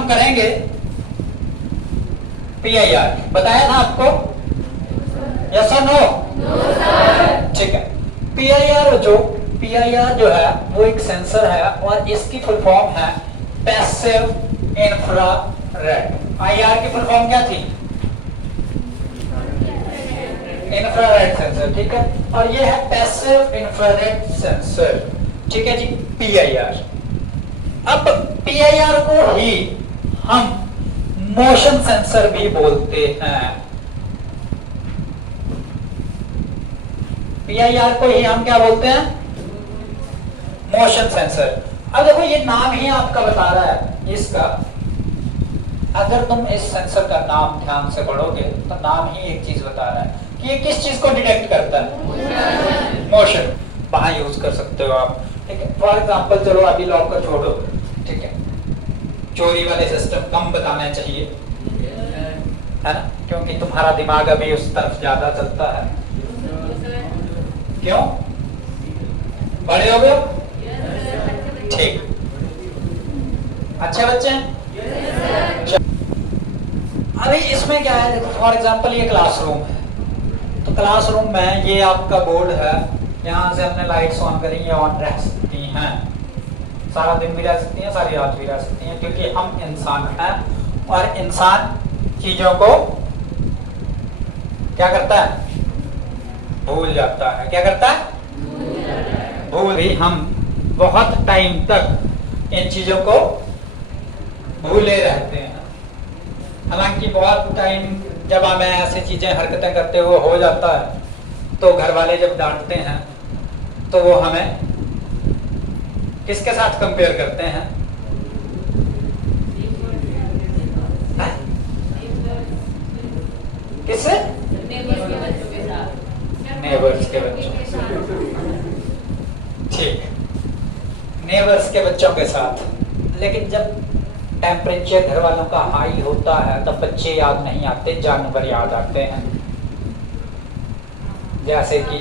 हम करेंगे PIR, बताया था आपको? यस और नो? ठीक है। PIR जो है वो एक सेंसर है और इसकी फुल फॉर्म है पैसिव इंफ्रारेड। IR की फुल फॉर्म क्या थी? इंफ्रारेड सेंसर, ठीक है। और ये है पैसिव इंफ्रारेड सेंसर, ठीक है जी, PIR। अब PIR को ही हम मोशन सेंसर भी बोलते हैं। PIR को ही हम क्या बोलते हैं? Motion sensor. अब देखो ये नाम ही आपका बता रहा है इसका, अगर तुम इस सेंसर का नाम ध्यान से पढ़ोगे तो नाम ही एक चीज बता रहा है कि ये किस चीज को डिटेक्ट करता है? मोशन। वहां यूज कर सकते हो आप, ठीक है। फॉर एग्जांपल चलो अभी लॉक को छोड़ो, ठीक है, चोरी वाले सिस्टम कम बताना चाहिए, है ना, क्योंकि तुम्हारा दिमाग अभी उस तरफ ज्यादा चलता है। क्यों? बड़े हो गए? ठीक, अच्छे बच्चे हैं। अभी इसमें क्या है, देखो फॉर एग्जांपल ये क्लासरूम है, तो क्लासरूम में ये आपका बोर्ड है, यहाँ से हमने लाइट्स ऑन करी, ये ऑन रह सकती हैं, सारा दिन भी रह सकती हैं, सारी रात भी रह सकती हैं, क्योंकि हम इंसान हैं और इंसान चीजों को क्या करता है? भूल जाता है। क्या करता है? भूल भी। हम बहुत टाइम तक इन चीजों को भूले रहते हैं, हालांकि बहुत टाइम जब हमें ऐसी चीजें हरकतें करते हुए हो जाता है तो घर वाले जब डांटते हैं तो वो हमें किसके साथ कंपेयर करते हैं? किससे? नेबर्स के बच्चों के साथ, ठीक, नेबर्स के बच्चों के साथ। लेकिन जब टेम्परेचर घर वालों का हाई होता है तब बच्चे याद नहीं आते, जानवर याद आते हैं। जैसे कि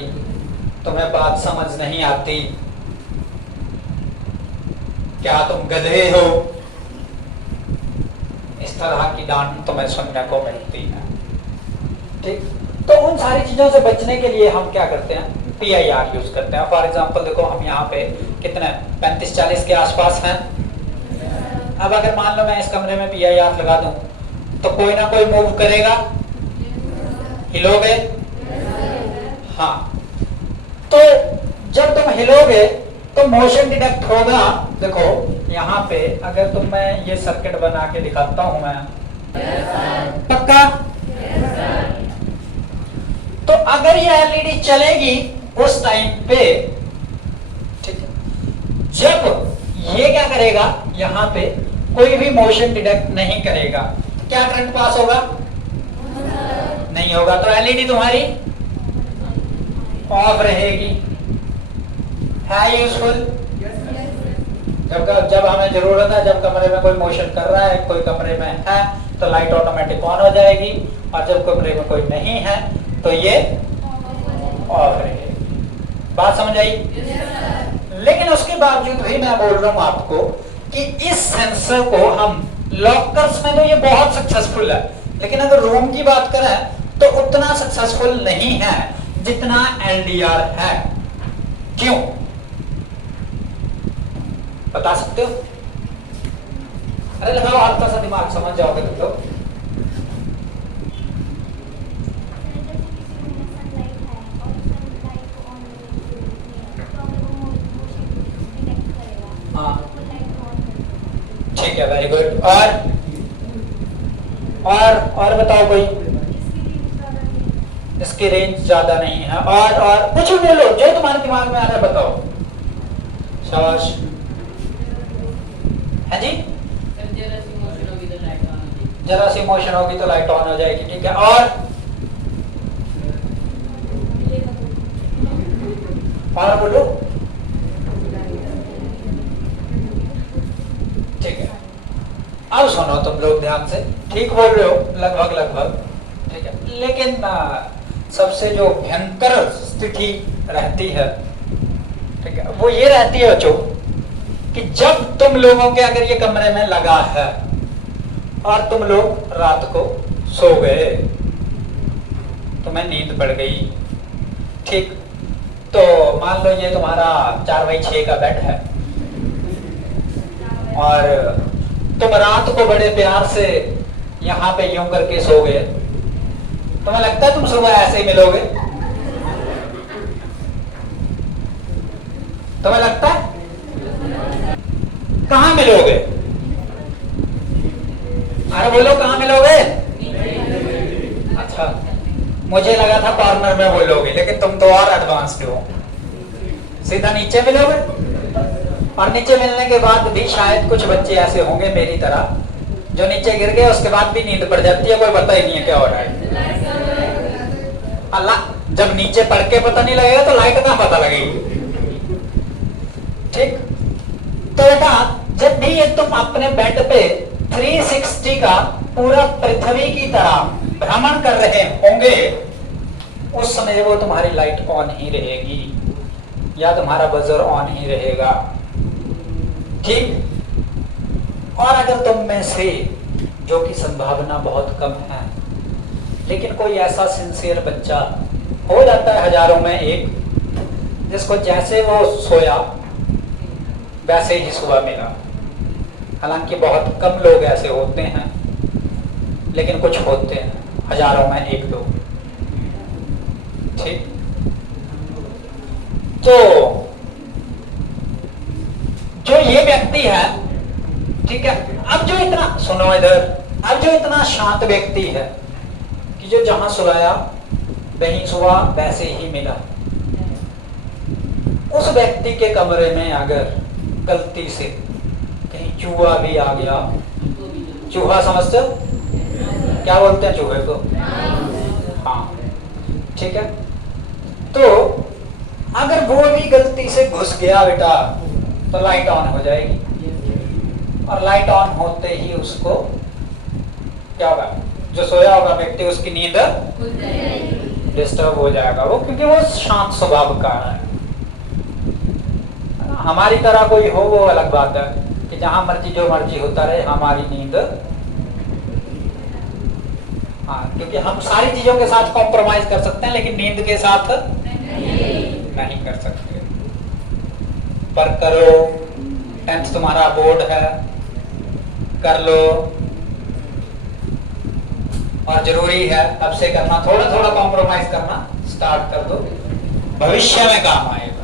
तुम्हें बात समझ नहीं आती, क्या तुम गधे हो, इस तरह की डांट तुम्हें सुनने को मिलती है, ठीक। तो उन सारी चीजों से बचने के लिए हम क्या करते हैं? PIR यूज करते हैं। फॉर एग्जांपल देखो हम यहाँ पे कितने 35-40 के आसपास हैं। अब अगर मान लो मैं इस कमरे में PIR लगा दूं तो कोई ना कोई मूव करेगा, हिलोगे? हाँ, तो जब तुम हिलोगे तो मोशन डिटेक्ट होगा। देखो यहाँ पे अगर तुम मैं ये सर्किट बना के दिखाता हूं मैं, पक्का? तो अगर ये LED चलेगी उस टाइम पे, ठीक है, जब ये क्या करेगा, यहाँ पे कोई भी मोशन डिटेक्ट नहीं करेगा, तो क्या करंट पास होगा? नहीं होगा, तो LED तुम्हारी ऑफ रहेगी। है यूजफुल? जब हमें जरूरत है, जब कमरे में कोई मोशन कर रहा है, कोई कमरे में है तो लाइट ऑटोमेटिक ऑन हो जाएगी, और जब कमरे में कोई नहीं है तो ये ऑफ रहेगी। बात समझ आई? लेकिन उसके बावजूद भी मैं बोल रहा हूं आपको कि इस सेंसर को हम लॉकर्स में तो ये बहुत सक्सेसफुल है, लेकिन अगर रूम की बात करें तो उतना सक्सेसफुल नहीं है जितना LDR है। क्यों? बता सकते हो? अरे लगाओ हल्का सा दिमाग, समझ जाओगे तुम लोग। हाँ, ठीक है, वेरी गुड। और बताओ कोई? इसकी रेंज ज्यादा नहीं है। और कुछ भी बोलो जो तुम्हारे दिमाग में आ रहा है, बताओ। शाबाश। है जी? जरा सी मोशन होगी तो लाइट ऑन हो जाएगी, ठीक है। और बोलो। ठीक है, अब सुनो तुम लोग ध्यान से, ठीक बोल रहे हो लगभग, ठीक है। लेकिन सबसे जो भयंकर स्थिति रहती है, ठीक है, वो ये रहती है बच्चों कि जब तुम लोगों के अगर ये कमरे में लगा है, और तुम लोग रात को सो गए, तुम्हें नींद पड़ गई, ठीक। तो मान लो ये तुम्हारा 4x6 का बेड है और तुम रात को बड़े प्यार से यहाँ पे यूं करके सो गए। तुम्हें लगता है तुम सुबह ऐसे ही मिलोगे? तुम्हें लगता है? कहाँ मिलोगे? अरे बोलो कहाँ मिलोगे? अच्छा, मुझे लगा था कॉर्नर में बोलोगे, लेकिन तुम तो और एडवांस्ड हो, सीधा नीचे मिलोगे। और नीचे मिलने के बाद भी शायद कुछ बच्चे ऐसे होंगे मेरी तरह जो नीचे गिर गए, उसके बाद भी नींद पड़ जाती है, कोई पता ही नहीं है क्या हो रहा है। अल्लाह, जब नीचे पड़ के पता नहीं लगेगा तो लाइट कहाँ पता लगेगी, ठीक। तो बेटा जब भी ये तुम अपने बेड पे 360 का पूरा पृथ्वी की तरह भ्रमण कर रहे होंगे, उस समय वो तुम्हारी लाइट ऑन ही रहेगी या तुम्हारा बजर ऑन ही रहेगा, ठीक। और अगर तुम में से, जो कि संभावना बहुत कम है, लेकिन कोई ऐसा सिंसियर बच्चा हो जाता है हजारों में एक, जिसको जैसे वो सोया वैसे ही सुबह मिला। हालांकि बहुत कम लोग ऐसे होते हैं, लेकिन कुछ होते हैं, हजारों में एक दो, ठीक। तो जो ये व्यक्ति है, ठीक है, अब जो इतना, सुनो इधर, अब जो इतना शांत व्यक्ति है कि जो जहां सुलाया वहीं सुबह वैसे ही मिला, उस व्यक्ति के कमरे में अगर गलती से कहीं चूहा भी आ गया, चूहा समझते हो क्या बोलते हैं चूहे को? हाँ, ठीक है। तो अगर वो भी गलती से घुस गया बेटा, तो लाइट ऑन हो जाएगी, और लाइट ऑन होते ही उसको क्या होगा? जो सोया होगा व्यक्ति, उसकी नींद डिस्टर्ब हो जाएगा वो, क्योंकि वो शांत स्वभाव का है। हमारी तरह कोई हो वो अलग बात है कि जहां मर्जी जो मर्जी होता रहे, हमारी नींद, हाँ, क्योंकि हम सारी चीजों के साथ कॉम्प्रोमाइज कर सकते हैं, लेकिन नींद के साथ नहीं कर सकते। पर करो, 10th तुम्हारा बोर्ड है, कर लो, और जरूरी है अब से करना, थोड़ा थोड़ा कॉम्प्रोमाइज करना स्टार्ट कर दो, भविष्य में काम आएगा।